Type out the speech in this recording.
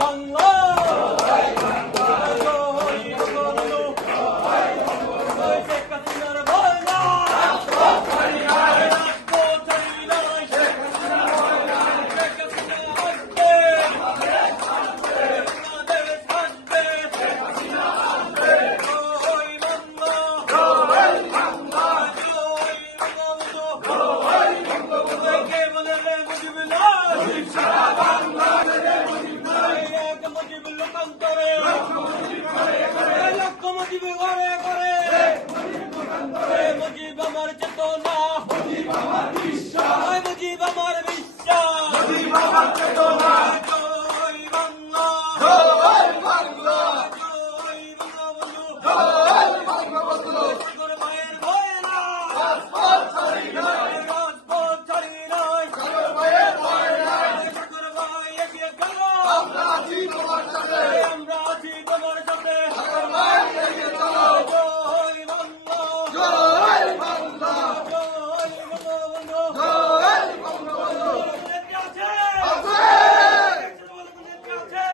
বাংলা মুজিব আমার চেতনা, মুজিব আমার বিশ্বাস, মুজিব আমার বিশ্বাস, মুজিব আমার চেতনা। জয় বাংলা, জয় বাংলা, জয় বঙ্গবন্ধু, জয় বঙ্গবন্ধু। সাগর মায়ের ভয় না, রাজপথ ছাড়ি নাই, রাজপথ ছাড়ি নাই, সাগর মায়ের ভয় নাই। সাগর ভাই এগিয়ে চলো, আমরা আছি তোমার সাথে, আমরা আছি তোমার সাথে।